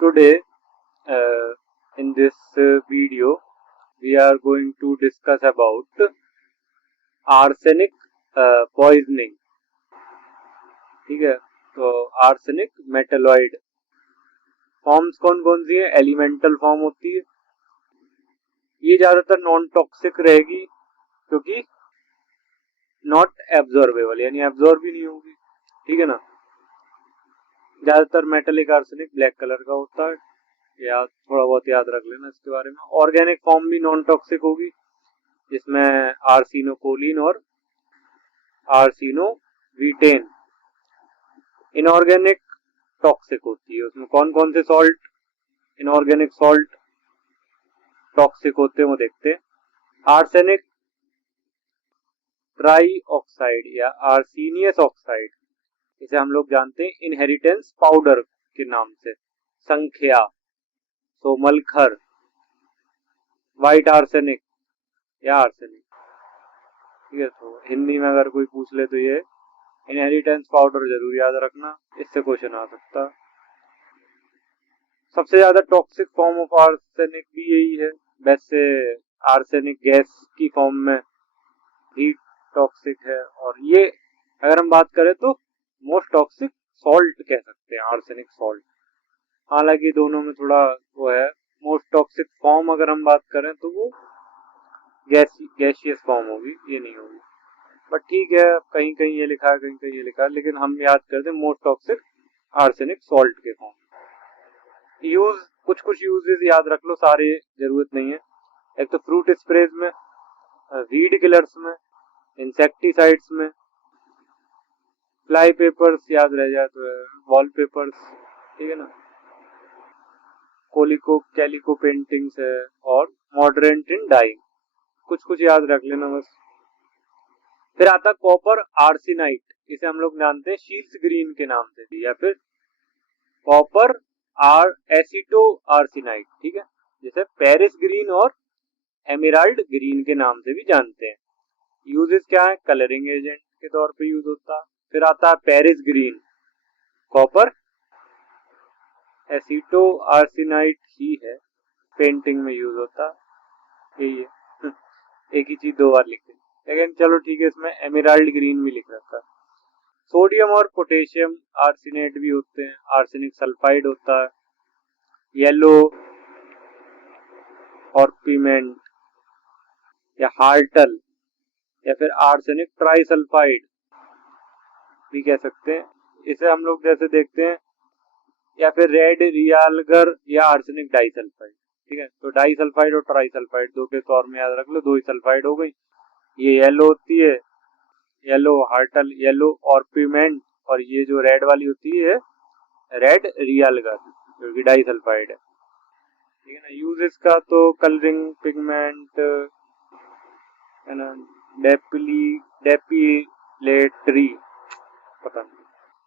Today, in this video, we are going to discuss about arsenic poisoning. ठीक है, तो arsenic metalloid forms कौन कौन सी है? एलिमेंटल फॉर्म होती है, ये ज्यादातर नॉन टॉक्सिक रहेगी क्योंकि नॉट एब्जॉर्बेबल, यानी एब्जॉर्ब भी नहीं होगी। ठीक है ना। ज्यादातर मेटेलिक आर्सेनिक ब्लैक कलर का होता है, या थोड़ा बहुत याद रख लेना इसके बारे में। ऑर्गेनिक फॉर्म भी नॉन टॉक्सिक होगी, जिसमें आर्सिनोकोलिन और आर्सिनोवीटेन। इनऑर्गेनिक टॉक्सिक होती है, उसमें कौन कौन से सॉल्ट इनऑर्गेनिक सॉल्ट टॉक्सिक होते हैं वो देखते हैं। आर्सेनिक ट्राई ऑक्साइड या आर्सीनियस ऑक्साइड, इसे हम लोग जानते हैं इनहेरिटेंस पाउडर के नाम से। संख्या, सोमलखर, व्हाइट आर्सेनिक या आर्सेनिक। ठीक है, तो हिंदी में अगर कोई पूछ ले तो ये इनहेरिटेंस पाउडर जरूर याद रखना, इससे क्वेश्चन आ सकता। सबसे ज्यादा टॉक्सिक फॉर्म ऑफ आर्सेनिक भी यही है। वैसे आर्सेनिक गैस की फॉर्म में भी टॉक्सिक है, और ये अगर हम बात करें तो मोस्ट टॉक्सिक सॉल्ट कह सकते हैं, आर्सेनिक सॉल्ट। हालांकि दोनों में थोड़ा वो है। मोस्ट टॉक्सिक फॉर्म अगर हम बात करें तो वो गैसियस फॉर्म होगी, ये नहीं होगी। बट ठीक है, कहीं कहीं ये लिखा है, कहीं कहीं ये लिखा है, लेकिन हम याद करते हैं मोस्ट टॉक्सिक आर्सेनिक सॉल्ट के फॉर्म। यूज कुछ कुछ यूजेस याद रख लो, सारे जरूरत नहीं है। एक तो फ्रूट स्प्रेज में, वीड किलर्स में, इंसेक्टिसाइड्स में, फ्लाई पेपर्स याद रह जाए तो वॉल पेपर्स। ठीक है ना। कैलिको पेंटिंग्स है, और मॉडरेंट इन डाइंग। कुछ कुछ याद रख लेना बस। फिर आता कॉपर आर्सेनाइट, इसे हम लोग जानते हैं शील्स ग्रीन के नाम से, या फिर कॉपर एसिटो आर्सेनाइट। ठीक है, जैसे पेरिस ग्रीन और एमेराल्ड ग्रीन के नाम से भी जानते हैं। यूजेस क्या है? कलरिंग एजेंट के तौर पे यूज होता है। फिर आता है पेरिस ग्रीन, कॉपर एसिटो आर्सेनाइट ही है, पेंटिंग में यूज होता है। यही है। एक ही चीज दो बार लिखते, लेकिन चलो ठीक है, इसमें एमेराल्ड ग्रीन भी लिख रखा है। सोडियम और पोटेशियम आर्सेनेट भी होते हैं, आर्सेनिक सल्फाइड होता है, येलो और पीमेंट या हार्टल, या फिर आर्सेनिक ट्राइसल्फाइड भी कह सकते हैं। इसे हम लोग जैसे देखते हैं, या फिर रेड रियालगर या आर्सेनिक डाइसल्फाइड। ठीक है, तो डाइसल्फाइड और ट्राइसल्फाइड दो के तौर में याद रख लो, दो ही सल्फाइड हो गई। ये येलो होती है, येलो हार्टल येलो और पीमेंट, और ये जो रेड वाली होती है रेड रियालगर, जो कि डाइसल्फाइड है। ठीक है ना। यूजेस का तो कलरिंग पिगमेंट है ना, डेपिलेटरी, पता नहीं,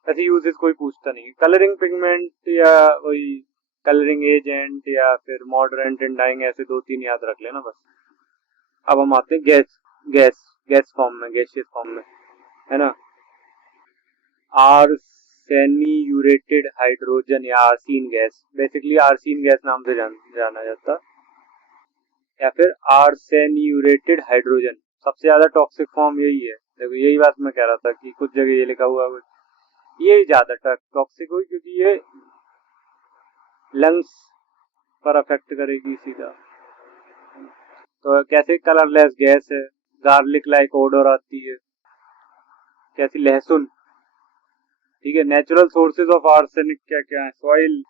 ऐसे यूजेस कोई पूछता नहीं। कलरिंग पिगमेंट या वही कलरिंग एजेंट या फिर मॉडरेंट इन डाइंग, ऐसे दो तीन याद रख लेना बस। अब हम आते हैं गैस फॉर्म में, गैसियस फॉर्म में, है ना। आर्सेनियूरेटेड हाइड्रोजन या आर्सीन गैस, बेसिकली आर्सीन गैस नाम से जाना जाता, या फिर आर्सेनियूरेटेड हाइड्रोजन। सबसे ज्यादा टॉक्सिक फॉर्म यही है। देखो, यही बात मैं कह रहा था कि कुछ जगह ये लिखा हुआ है, ये ज्यादा टॉक्सिक हुई क्योंकि ये लंग्स पर अफेक्ट करेगी सीधा। तो कैसे कलरलेस गैस है, गार्लिक लाइक ओडोर आती है, कैसी लहसुन। ठीक है। नेचुरल सोर्सेज ऑफ आर्सेनिक क्या क्या है? सॉइल,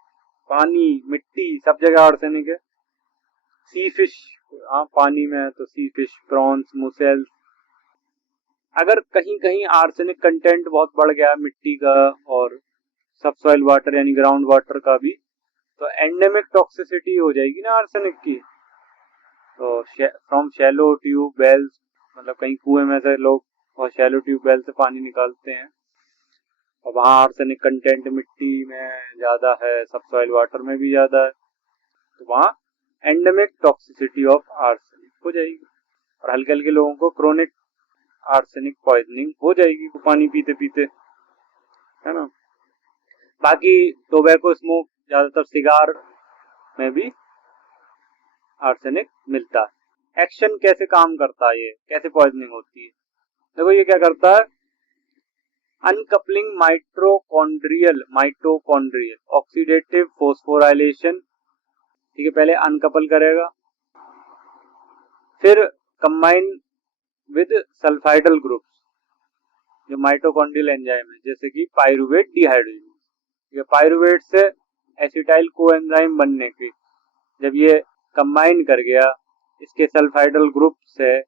पानी, मिट्टी, सब जगह आर्सेनिक है। सी फिश, हाँ पानी में है तो सी फिश, प्रॉन्स, मुसेल्स। अगर कहीं कहीं आर्सेनिक कंटेंट बहुत बढ़ गया मिट्टी का और सबसॉइल वाटर यानी ग्राउंड वाटर का भी, तो एंडेमिक टॉक्सिसिटी हो जाएगी ना आर्सेनिक की। तो फ्रॉम शैलो ट्यूब वेल्स, मतलब कहीं कुएं में से लोग और शैलो ट्यूब वेल से पानी निकालते हैं, और वहां आर्सेनिक कंटेंट मिट्टी में ज्यादा है, सबसॉइल वाटर में भी ज्यादा है, तो वहां एंडेमिक टॉक्सिसिटी ऑफ आर्सेनिक हो जाएगी, और हल्के हल्के लोगों को क्रोनिक आर्सेनिक पॉइजनिंग हो जाएगी पानी पीते पीते, है ना। बाकी टोबैको स्मोक ज्यादातर सिगार में भी आर्सेनिक मिलता है। एक्शन कैसे काम करता है, ये कैसे पॉइजनिंग होती है? देखो ये क्या करता है, अनकपलिंग माइटोकॉन्ड्रियल ऑक्सीडेटिव फोस्फोराइलेशन। ठीक है, पहले अनकपल करेगा, फिर कंबाइन विद सल्फाइडल ग्रुप्स, जो माइटोकॉन्ड्रियल एंजाइम है, जैसे कि पायरुवेट डिहाइड्रोजन। पायरुवेट से एसिटाइल कोएंजाइम बनने की, जब ये कंबाइन कर गया इसके सल्फाइडल ग्रुप से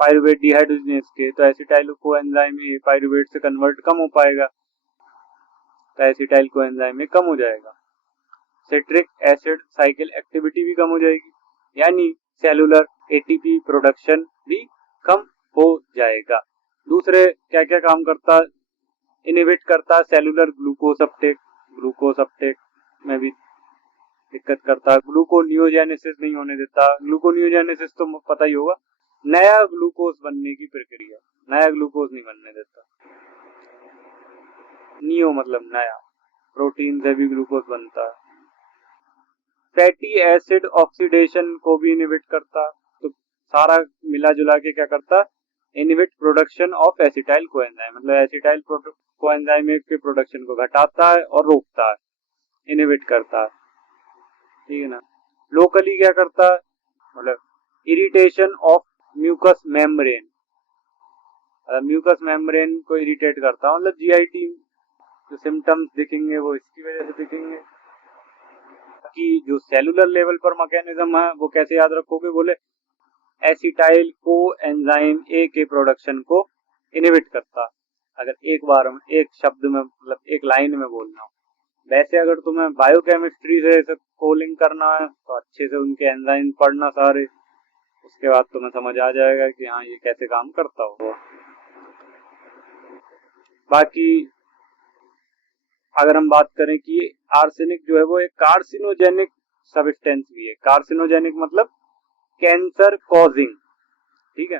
पायरुवेट डिहाइड्रोजनेज के, तो एसिटाइल कोएंजाइम में पायरुवेट से कन्वर्ट कम हो पाएगा, तो एसिटाइल कोएंजाइम में कम हो जाएगा। सिट्रिक एसिड साइकिल एक्टिविटी भी कम हो जाएगी, यानी सेलुलर एटीपी प्रोडक्शन भी कम हो जाएगा। दूसरे क्या क्या काम करता है, इनहिबिट करता है सेलुलर ग्लूकोज अपटेक में भी दिक्कत करता है। ग्लूकोनियोजेनेसिस नहीं होने देता। ग्लूकोनियोजेनेसिस तो पता ही होगा, नया ग्लूकोज बनने की प्रक्रिया, नया ग्लूकोज नहीं बनने देता। नियो मतलब नया, प्रोटीन से भी ग्लूकोज बनता है। फैटी एसिड ऑक्सीडेशन को भी इनहिबिट करता, तो सारा मिला जुला के क्या करता, inhibit production of acetyl coenzyme, मतलब एसिटाइल कोएंजाइम के प्रोडक्शन को घटाता है और रोकता है, इनहिबिट करता है। ठीक है ना। लोकली क्या करता है, मतलब irritation of mucus membrane, mucus membrane को इरिटेट करता, मतलब जीआईटी जो सिम्टम्स दिखेंगे वो इसकी वजह से दिखेंगे। कि जो सेलुलर लेवल पर मैकेनिज्म है वो कैसे याद रखोगे, बोले एसिटाइल को एंजाइम ए के प्रोडक्शन को इनहिबिट करता। अगर एक बार में एक शब्द में, मतलब एक लाइन में बोलना हो, वैसे अगर तुम्हें बायोकेमिस्ट्री से कोलिंग करना है तो अच्छे से उनके एंजाइम पढ़ना सारे, उसके बाद तुम्हें समझ आ जाएगा कि हाँ ये कैसे काम करता होगा। बाकी अगर हम बात करें कि आर्सेनिक जो है वो एक कार्सिनोजेनिक सब्सटेंस भी है। कार्सिनोजेनिक मतलब कैंसर कॉजिंग। ठीक है,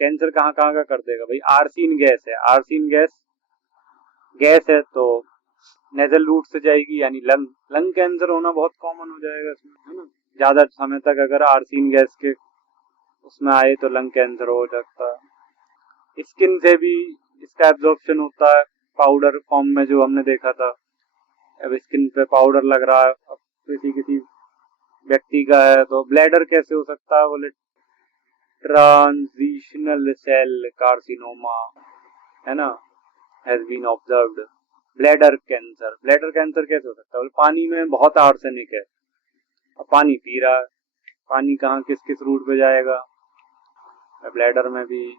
कैंसर कहाँ कहाँ का कर देगा भाई, आर्सीन गैस है, आर्सीन गैस है तो नेजल रूट से जाएगी, यानी लंग कैंसर होना बहुत कॉमन हो जाएगा इसमें, है ना। ज्यादा समय तक अगर आर्सीन गैस के उसमें आए तो लंग कैंसर हो सकता है। स्किन से भी इसका एब्जॉर्प्शन होता है पाउडर फॉर्म में, जो हमने देखा था। अब स्किन पे पाउडर लग रहा है, अब किसी व्यक्ति का है तो ब्लैडर कैसे हो सकता है, बोले ट्रांजिशनल सेल कार्सिनोमा, है ना, has been observed. Bladder cancer कैसे हो सकता है, बोले पानी में बहुत आर्सेनिक है, अब पानी पी रहा है, पानी कहाँ किस किस रूट पे जाएगा, ब्लैडर में भी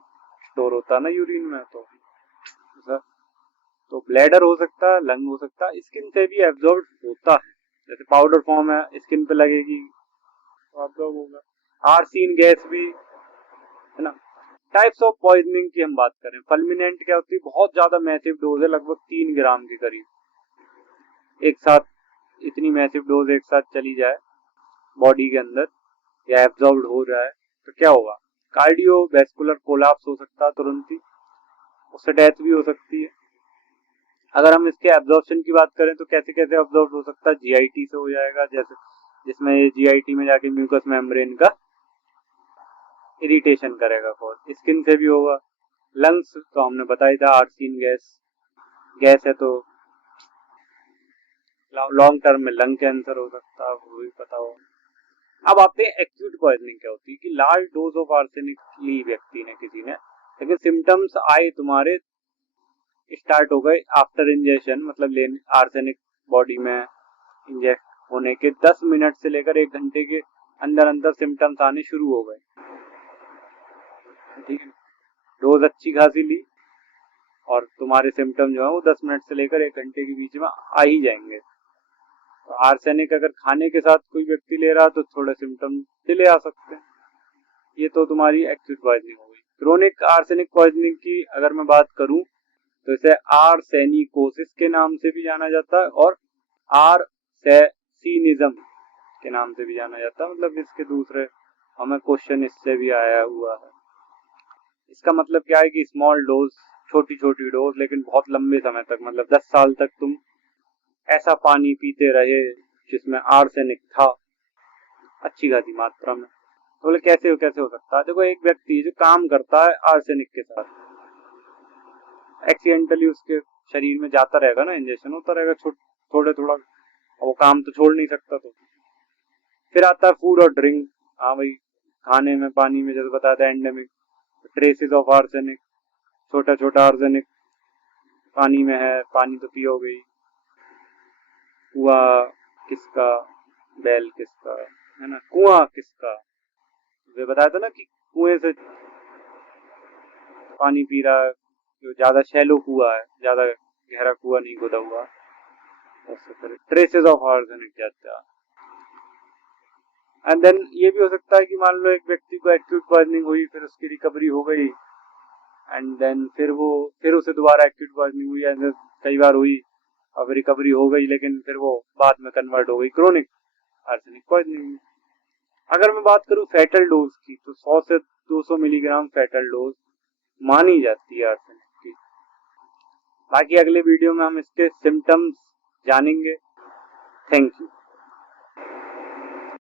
स्टोर होता है ना यूरिन में, तो ब्लैडर हो सकता है, लंग हो सकता है, स्किन से भी एब्जॉर्ब होता है। जैसे पाउडर फॉर्म है, स्किन पे लगेगी तो एब्जॉर्ब होगा। आर्सीन गैस भी, है ना। टाइप्स ऑफ पॉइजनिंग की हम बात करें, फल्मिनेंट क्या होती है, बहुत ज्यादा मैसिव डोज है, लगभग 3 ग्राम के करीब एक साथ, इतनी मैसिव डोज एक साथ चली जाए बॉडी के अंदर या एब्जॉर्ब हो रहा है तो क्या होगा, कार्डियोवैस्कुलर कोलैप्स हो सकता है तुरंत ही, उससे डेथ भी हो सकती है। अगर हम इसके एब्जॉर्प्शन की बात करें तो कैसे कैसे एब्जॉर्ब हो सकता है, जीआईटी से हो जाएगा, जैसे जिसमें ये जीआईटी में जाके म्यूकस मेम्ब्रेन का इरिटेशन करेगा, और स्किन से भी होगा। लंग्स तो हमने बताया था, आर्सीन गैस है तो लॉन्ग टर्म में लंग कैंसर हो सकता है, वो भी पता हो। अब आते हैं एक्यूट पॉइजनिंग क्या होती है, कि लार्ज डोज ऑफ आर्सेनिक ली व्यक्ति ने, किसी ने, लेकिन सिम्टम्स आए तुम्हारे स्टार्ट हो गए आफ्टर इंजेक्शन, मतलब लेने आर्सेनिक बॉडी में इंजेक्ट होने के 10 मिनट से लेकर 1 घंटे के अंदर अंदर सिम्टम्स आने शुरू हो गए। ठीक है, डोज अच्छी खासी ली और तुम्हारे सिम्टम जो है वो 10 मिनट से लेकर 1 घंटे के बीच में आ ही जाएंगे। तो आर्सेनिक अगर खाने के साथ कोई व्यक्ति ले रहा तो थोड़े सिम्टम डिले आ सकते हैं। ये तो तुम्हारी एक्यूट पॉइजनिंग हो गई। क्रोनिक आर्सेनिक पॉइजनिंग की अगर मैं बात करूं तो इसे आर्सेनिकोसिस के नाम से भी जाना जाता है और आर्सेनिज्म के नाम से भी जाना जाता है, मतलब इसके दूसरे हमें क्वेश्चन इससे भी आया हुआ है। इसका मतलब क्या है कि स्मॉल डोज, छोटी छोटी डोज, लेकिन बहुत लंबे समय तक, मतलब 10 साल तक तुम ऐसा पानी पीते रहे जिसमें आर्सेनिक था अच्छी खासी मात्रा में। तो बोले कैसे हो सकता है? देखो, एक व्यक्ति जो काम करता है आर्सेनिक के साथ, एक्सीडेंटली उसके शरीर में जाता रहेगा ना, इंजेक्शन होता रहेगा थोड़ा थोड़ा, वो काम तो छोड़ नहीं सकता। तो फिर आता है फूड और ड्रिंक। हाँ भाई, खाने में, पानी में, जैसे बताया था एंडेमिक ट्रेसेस ऑफ आर्सेनिक, छोटा छोटा आर्सेनिक पानी में है, पानी तो पियोगे ही। कुआं किसका, बैल किसका, है ना, कुआं किसका? वे बताया था ना कि कुएं से पानी पी रहा है जो ज्यादा शैलो कुआं है, ज्यादा गहरा कुआं नहीं खोदा हुआ। ट्रेसेस ऑफ आर्सेनिक जाता है। एंड देन ये भी हो सकता है कि मान लो एक व्यक्ति को एक्यूट पॉइजनिंग हुई, फिर उसकी रिकवरी हो गई, एंड देन फिर उसे दोबारा एक्यूट पॉइजनिंग हुई, एंड कई बार हुई, अब रिकवरी हो गई, लेकिन फिर वो बाद में कन्वर्ट हो गई क्रोनिक आर्सेनिक पॉइजनिंग। अगर मैं बात करूं फैटल डोज की, तो 100 से 200 मिलीग्राम फैटल डोज मानी जाती है आर्सेनिक की। बाकी अगले वीडियो में हम इसके सिम्टम्स जानेंगे। Thank you.